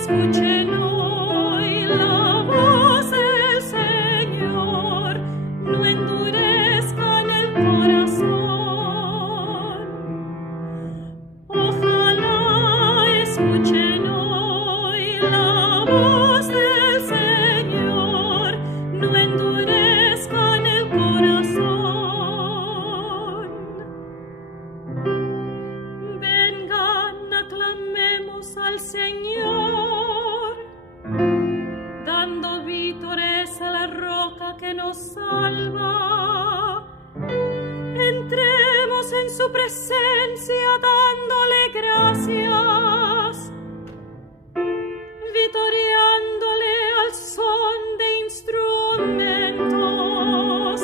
Escuchen hoy la voz del Señor, no endurezcan el corazón. Ojalá escuchen hoy la voz del Señor, no endurezcan el corazón. Vengan, aclamemos al Señor, dando vítores a la roca que nos salva. Entremos en su presencia dándole gracias, vitoreándole al son de instrumentos.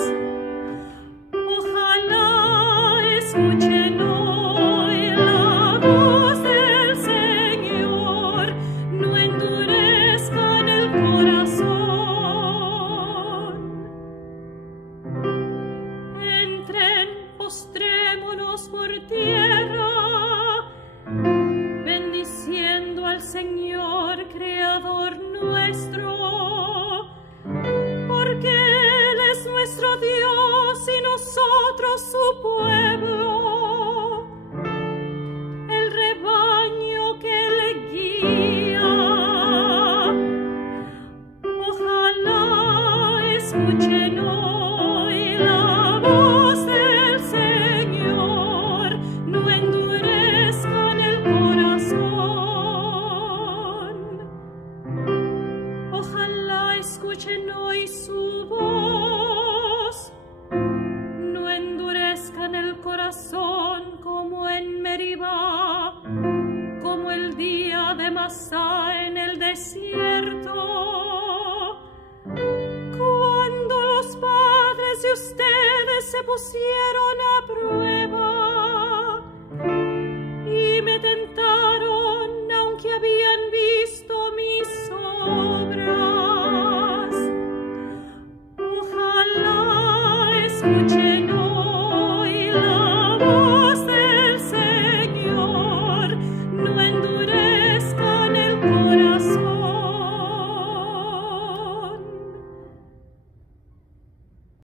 Ojalá escuchen hoy la voz del Señor, no endurezcan el corazón. Entren, postrémonos por tierra, bendiciendo al Señor, Creador nuestro, porque Él es nuestro Dios y nosotros su pueblo, el rebaño que le guía. Ojalá escuchen hoy la voz del Señor, no endurezcan el corazón. Ojalá escuchen hoy su voz, no endurezcan el corazón como en Meribá, como el día de Masá en el desierto, cuando los padres de ustedes se pusieron a prueba